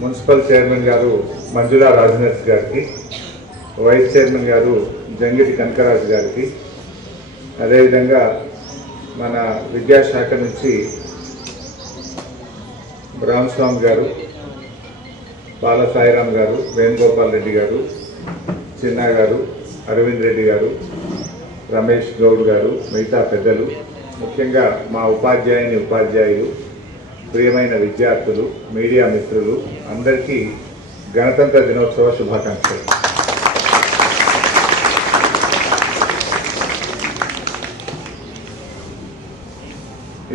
Municipal chairman గారు మంజులా రాజనర్స్ గారికి, vice chairman గారు జంగిటి కనకరాజు గారికి, అదేవిధంగా మన విద్యాశాఖ నుంచి రామస్వామి గారు, బాల సాయిరామ్ గారు, వేణుగోపాల్ రెడ్డి గారు, చిన్నా గారు, అరవింద్ రెడ్డి గారు, రమేష్ గౌడ్ గారు, మిగతా పెద్దలు, ముఖ్యంగా మా ఉపాధ్యాయులు, ప్రియమైన విద్యార్థులు, మీడియా మిత్రులు అందరికీ గణతంత్ర దినోత్సవ శుభాకాంక్షలు.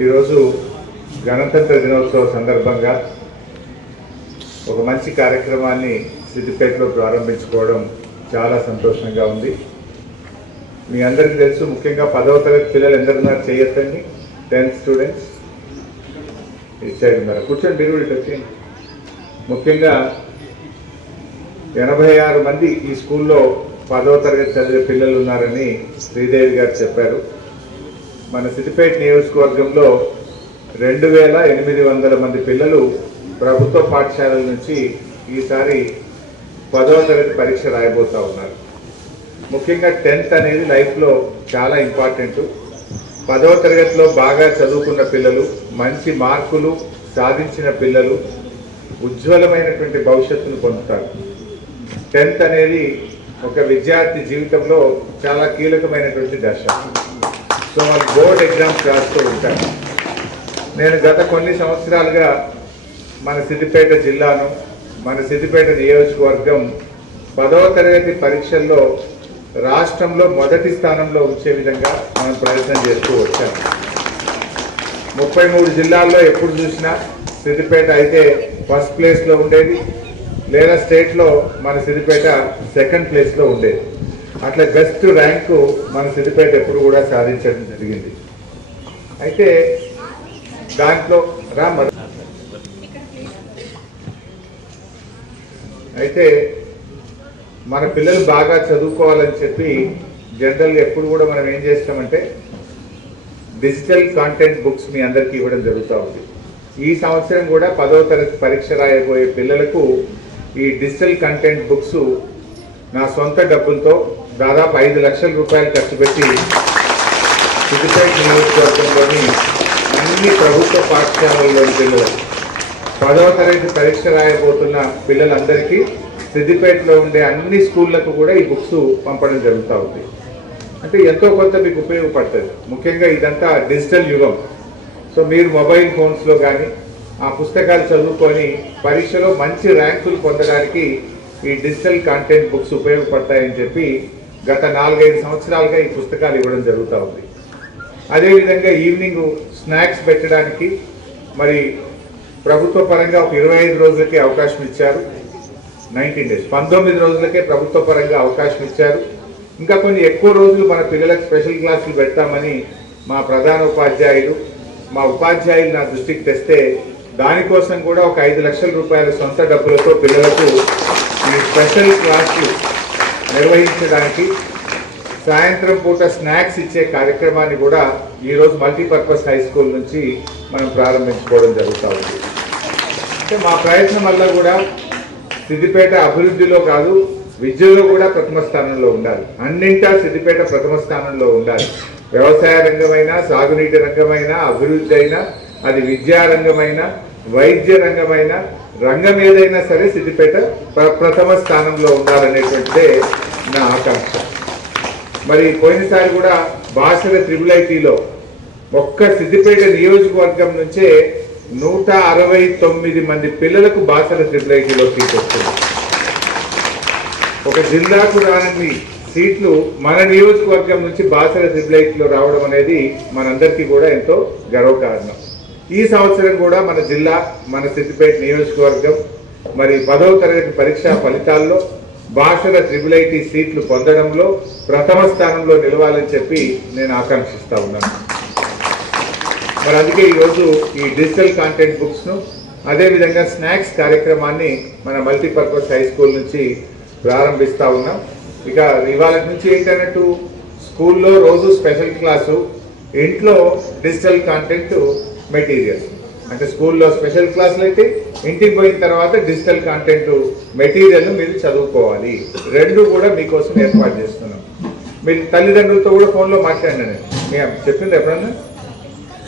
ఈరోజు గణతంత్ర దినోత్సవ సందర్భంగా ఒక మంచి కార్యక్రమాన్ని సిద్దిపేటలో ప్రారంభించుకోవడం చాలా సంతోషంగా ఉంది. మీ అందరికీ తెలుసు, ముఖ్యంగా 10వ తరగతి పిల్లలు ఎందరున్నారు చేయొద్దండి. 10th స్టూడెంట్స్ ఇచ్చారు ఉన్నారు, కూర్చొని మీరు కూడా వచ్చేయండి. ముఖ్యంగా 86 మంది ఈ స్కూల్లో 10వ తరగతి చదివే పిల్లలు ఉన్నారని శ్రీదేవి గారు చెప్పారు. మన సిద్దిపేట నియోజకవర్గంలో 2800 మంది పిల్లలు ప్రభుత్వ పాఠశాలల నుంచి ఈసారి 10వ తరగతి పరీక్ష రాయబోతూ ఉన్నారు. ముఖ్యంగా 10th అనేది లైఫ్లో చాలా ఇంపార్టెంట్. 10వ తరగతిలో బాగా చదువుకున్న పిల్లలు, మంచి మార్కులు సాధించిన పిల్లలు ఉజ్వలమైనటువంటి భవిష్యత్తును పొందుతారు. 10th అనేది ఒక విద్యార్థి జీవితంలో చాలా కీలకమైనటువంటి దశ. సో వాళ్ళు బోర్డ్ ఎగ్జామ్స్ రాస్తూ ఉంటారు. నేను గత కొన్ని సంవత్సరాలుగా మన సిద్దిపేట జిల్లాను, మన సిద్దిపేట నియోజకవర్గం 10వ తరగతి పరీక్షల్లో రాష్ట్రంలో మొదటి స్థానంలో ఉంచే విధంగా మనం ప్రయత్నం చేస్తూ వచ్చాం. 33 జిల్లాల్లో ఎప్పుడు చూసినా సిద్దిపేట అయితే ఫస్ట్ ప్లేస్లో ఉండేది, లేదా స్టేట్లో మన సిద్దిపేట సెకండ్ ప్లేస్లో ఉండేది. అట్లా బెస్ట్ ర్యాంకు మన సిద్దిపేట ఎప్పుడు కూడా సాధించడం జరిగింది. అయితే దాంట్లో అయితే మన పిల్లలు బాగా చదువుకోవాలని చెప్పి జనరల్గా ఎప్పుడు కూడా మనం ఏం చేస్తామంటే డిజిటల్ కాంటెంట్ బుక్స్ మీ అందరికీ ఇవ్వడం జరుగుతూ ఉంది. ఈ సంవత్సరం కూడా 10వ తరగతి పరీక్ష రాయబోయే పిల్లలకు ఈ డిజిటల్ కంటెంట్ బుక్స్ నా సొంత డబ్బులతో దాదాపు 5 లక్షల రూపాయలు ఖర్చు పెట్టి సిద్దిపేట నియోజకవర్గంలోని అన్ని ప్రభుత్వ పాఠశాలల్లోని పిల్లలు 10వ తరగతి పరీక్ష రాయబోతున్న పిల్లలందరికీ సిద్దిపేటలో ఉండే అన్ని స్కూళ్లకు కూడా ఈ బుక్స్ పంపడం జరుగుతూ ఉంది. అంటే ఎంతో కొంత మీకు ఉపయోగపడుతుంది. ముఖ్యంగా ఇదంతా డిజిటల్ యుగం. సో మీరు మొబైల్ ఫోన్స్లో కానీ ఆ పుస్తకాలు చదువుకొని పరీక్షలో మంచి ర్యాంకులు పొందడానికి ఈ డిజిటల్ కంటెంట్ బుక్స్ ఉపయోగపడతాయని చెప్పి గత 4-5 సంవత్సరాలుగా ఈ పుస్తకాలు ఇవ్వడం జరుగుతూ ఉంది. అదేవిధంగా ఈవినింగ్ స్నాక్స్ పెట్టడానికి మరి ప్రభుత్వ పరంగా ఒక 25 రోజులకే అవకాశం ఇచ్చారు. 19 డేస్ 19 రోజులకే ప్రభుత్వ పరంగా అవకాశం ఇచ్చారు. ఇంకా కొన్ని ఎక్కువ రోజులు మన పిల్లలకు స్పెషల్ క్లాసులు పెడతామని మా ప్రధాన ఉపాధ్యాయులు, మా ఉపాధ్యాయులు నా దృష్టికి తెస్తే దానికోసం కూడా ఒక 5 లక్షల రూపాయల సొంత డబ్బులతో పిల్లలకు ఈ స్పెషల్ క్లాసులు నిర్వహించడానికి సాయంత్రం పూట స్నాక్స్ ఇచ్చే కార్యక్రమాన్ని కూడా ఈరోజు మల్టీపర్పస్ హై స్కూల్ నుంచి మనం ప్రారంభించుకోవడం జరుగుతూ ఉంది. అంటే మా ప్రయత్నం వల్ల కూడా సిద్దిపేట అభివృద్ధిలో కాదు, విద్యలో కూడా ప్రథమ స్థానంలో ఉండాలి. అన్నింటా సిద్దిపేట ప్రథమ స్థానంలో ఉండాలి. వ్యవసాయ రంగమైనా, సాగునీటి రంగమైనా, అభివృద్ధి అయినా, అది విద్యా రంగమైనా, వైద్య రంగమైనా, రంగం ఏదైనా సరే సిద్దిపేట ప్రథమ స్థానంలో ఉండాలనేటువంటిదే నా ఆకాంక్ష. మరి పోయినసారి కూడా బాసర IIITలో ఒక్క సిద్దిపేట నియోజకవర్గం నుంచే 169 మంది పిల్లలకు బాసర IIITలో సీట్ వస్తుంది. ఒక జిల్లాకు రాని సీట్లు మన నియోజకవర్గం నుంచి బాసర IIITలో రావడం అనేది మనందరికీ కూడా ఎంతో గర్వకారణం. ఈ సంవత్సరం కూడా మన జిల్లా, మన సిద్దిపేట నియోజకవర్గం మరి 10వ తరగతి పరీక్షా ఫలితాల్లో బాసర IIIT సీట్లు పొందడంలో ప్రథమ స్థానంలో నిలవాలని చెప్పి నేను ఆకాంక్షిస్తా ఉన్నాను. మరి అందుకే ఈరోజు ఈ డిజిటల్ కాంటెంట్ బుక్స్ను, అదేవిధంగా స్నాక్స్ కార్యక్రమాన్ని మన మల్టీపర్పస్ హై స్కూల్ నుంచి ప్రారంభిస్తూ ఉన్నాం. ఇక ఇవాళ నుంచి ఏంటన్నట్టు స్కూల్లో రోజు స్పెషల్ క్లాసు, ఇంట్లో డిజిటల్ కాంటెంట్ మెటీరియల్. అంటే స్కూల్లో స్పెషల్ క్లాసులు అయితే ఇంటికి పోయిన తర్వాత డిజిటల్ కాంటెంట్ మెటీరియల్ మీరు చదువుకోవాలి. రెండు కూడా మీకోసం ఏర్పాటు చేస్తున్నాం. మీ తల్లిదండ్రులతో కూడా ఫోన్లో మాట్లాడినా నేను చెప్పింది ఎప్పుడన్నా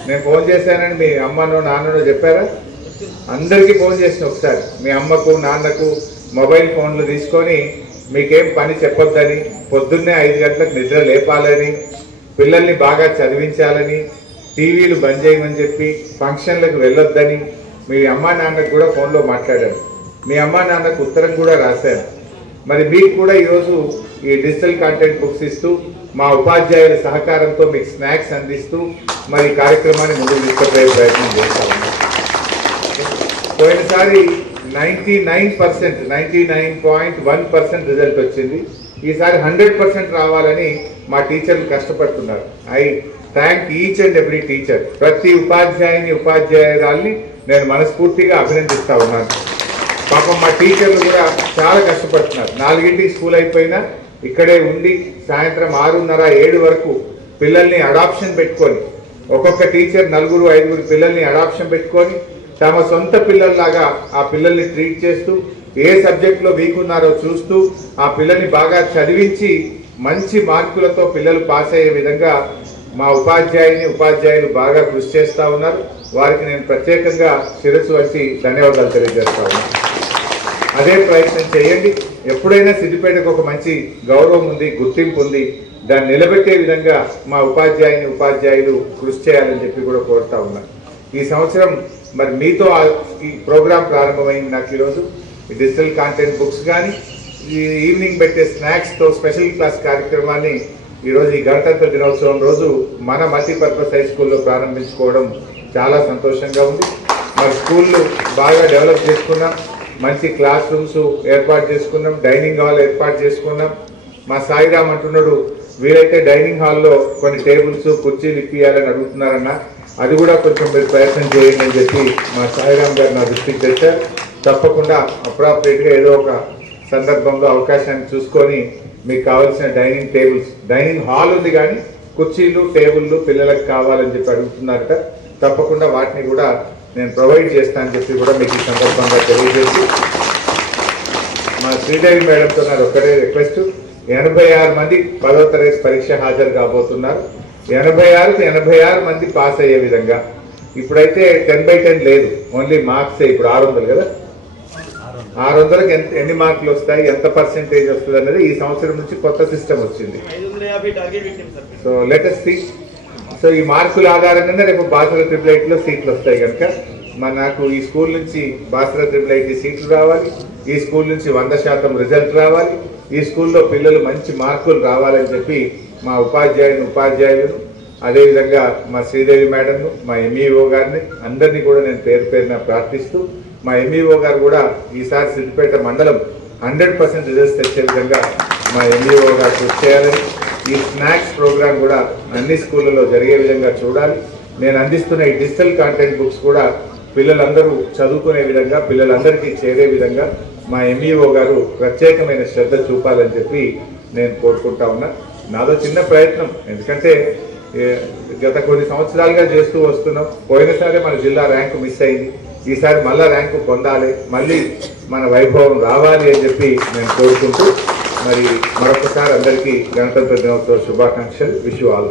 నేను ఫోన్ చేశానని మీ అమ్మనో నాన్ననో చెప్పారా? అందరికీ ఫోన్ చేసిన ఒకసారి మీ అమ్మకు నాన్నకు మొబైల్ ఫోన్లు తీసుకొని మీకేం పని చెప్పొద్దని, పొద్దున్నే 5 గంటలకు నిద్ర లేపాలని, పిల్లల్ని బాగా చదివించాలని, టీవీలు బంద్ చేయమని చెప్పి ఫంక్షన్లకు వెళ్ళొద్దని మీ అమ్మా నాన్నకు కూడా ఫోన్లో మాట్లాడాను. మీ అమ్మా నాన్నకు ఉత్తరం కూడా రాశాను. మరి మీకు కూడా ఈరోజు ఈ డిజిటల్ కాంటెంట్ బుక్స్ ఇస్తూ మా ఉపాధ్యాయుల సహకారంతో మీకు స్నాక్స్ అందిస్తూ మరి కార్యక్రమాన్ని ముందుకు తీసుకుపోయే ప్రయత్నం చేస్తా ఉన్నాం. పోయినసారి 99.1% రిజల్ట్ వచ్చింది. ఈసారి 100% రావాలని మా టీచర్లు కష్టపడుతున్నారు. I thank each and every teacher. ప్రతి ఉపాధ్యాయురాల్ని నేను మనస్ఫూర్తిగా అభినందిస్తా ఉన్నాను. పాపం మా టీచర్లు కూడా చాలా కష్టపడుతున్నారు. 4ంటికి స్కూల్ అయిపోయినా ఇక్కడే ఉండి సాయంత్రం 6:30, 7 వరకు పిల్లల్ని అడాప్షన్ పెట్టుకొని, ఒక్కొక్క టీచర్ 4-5 పిల్లల్ని అడాప్షన్ పెట్టుకొని తమ సొంత పిల్లల్లాగా ఆ పిల్లల్ని ట్రీట్ చేస్తూ ఏ సబ్జెక్ట్లో వీక్ ఉన్నారో చూస్తూ ఆ పిల్లల్ని బాగా చదివించి మంచి మార్కులతో పిల్లలు పాస్ అయ్యే విధంగా మా ఉపాధ్యాయులు బాగా కృషి చేస్తూ ఉన్నారు. వారికి నేను ప్రత్యేకంగా శిరస్సు వచ్చి ధన్యవాదాలు తెలియజేస్తా ఉన్నాను. అదే ప్రయత్నం చేయండి. ఎప్పుడైనా సిద్దిపేటకు ఒక మంచి గౌరవం ఉంది, గుర్తింపు ఉంది. దాన్ని నిలబెట్టే విధంగా మా ఉపాధ్యాయులు కృషి చేయాలని చెప్పి కూడా కోరుతా ఉన్నాను. ఈ సంవత్సరం మరి మీతో ఈ ప్రోగ్రాం ప్రారంభమైంది. నాకు ఈరోజు ఈ డిజిటల్ కాంటెంట్ బుక్స్ కానీ ఈ ఈవినింగ్ పెట్టే స్నాక్స్తో స్పెషల్ క్లాస్ కార్యక్రమాన్ని ఈరోజు ఈ గణతంత్ర దినోత్సవం రోజు మన మల్టీపర్పస్ హై స్కూల్లో ప్రారంభించుకోవడం చాలా సంతోషంగా ఉంది. మరి స్కూళ్ళు బాగా డెవలప్ చేసుకున్నాం, మంచి క్లాస్ రూమ్స్ ఏర్పాటు చేసుకున్నాం, డైనింగ్ హాల్ ఏర్పాటు చేసుకున్నాం. మా సాయిరామ్ అంటున్నాడు వీలైతే డైనింగ్ హాల్లో కొన్ని టేబుల్స్ కుర్చీలు ఇప్పియాలని అడుగుతున్నారన్న, అది కూడా కొంచెం మీరు ప్రయత్నం చేయండి అని చెప్పి మా సాయిరామ్ గారు నా దృష్టికి తెచ్చారు. తప్పకుండా అప్రాపరేట్గా ఏదో ఒక సందర్భంలో అవకాశాన్ని చూసుకొని మీకు కావాల్సిన డైనింగ్ హాల్ ఉంది కానీ కుర్చీలు టేబుల్లు పిల్లలకు కావాలని చెప్పి అడుగుతున్నారట. తప్పకుండా వాటిని కూడా నేను ప్రొవైడ్ చేస్తానని చెప్పి కూడా మీకు ఈ సందర్భంగా తెలియజేసి మా శ్రీదేవి మేడంతో నాది ఒక్కటే రిక్వెస్ట్. 86 మంది 10వ తరగతి పరీక్ష హాజరు కాబోతున్నారు. 86 మంది పాస్ అయ్యే విధంగా. ఇప్పుడైతే 10/10 లేదు, ఓన్లీ మార్క్సే. ఇప్పుడు 600 కదా, 600కి ఎన్ని మార్కులు వస్తాయి, ఎంత పర్సెంటేజ్ వస్తుంది అనేది ఈ సంవత్సరం నుంచి కొత్త సిస్టమ్ వచ్చింది. So latest see. సో ఈ మార్కుల ఆధారంగానే రేపు బాసర ట్రిపుల్ సీట్లు వస్తాయి కనుక నాకు ఈ స్కూల్ నుంచి బాసర ట్రిపుల్ సీట్లు రావాలి, ఈ స్కూల్ నుంచి 100% రిజల్ట్ రావాలి, ఈ స్కూల్లో పిల్లలు మంచి మార్కులు రావాలని చెప్పి మా ఉపాధ్యాయులు అదేవిధంగా మా శ్రీదేవి మేడంను, మా ఎంఈఓ గారిని అందరినీ కూడా నేను పేరున ప్రార్థిస్తూ, మా ఎంఈఓ గారు కూడా ఈసారి సిద్దిపేట మండలం 100% రిజల్ట్స్ తెచ్చే విధంగా మా ఎంఈఓ గారు కృషి చేయాలని, ఈ స్నాక్స్ ప్రోగ్రాం కూడా అన్ని స్కూళ్ళలో జరిగే విధంగా చూడాలి. నేను అందిస్తున్న ఈ డిజిటల్ కాంటెంట్ బుక్స్ కూడా పిల్లలందరూ చదువుకునే విధంగా, పిల్లలందరికీ చేరే విధంగా మా ఎంఈఓ గారు ప్రత్యేకమైన శ్రద్ధ చూపాలని చెప్పి నేను కోరుకుంటా ఉన్నా. నాదో చిన్న ప్రయత్నం, ఎందుకంటే గత కొన్ని సంవత్సరాలుగా చేస్తూ వస్తున్నాం. పోయినసారి మన జిల్లా ర్యాంకు మిస్ అయింది, ఈసారి మళ్ళా ర్యాంకు పొందాలి, మళ్ళీ మన వైభవం రావాలి అని చెప్పి నేను కోరుకుంటూ మరి మరొకసారి అందరికీ గణతంత్ర దినోత్సవ శుభాకాంక్షలు. Wish you all.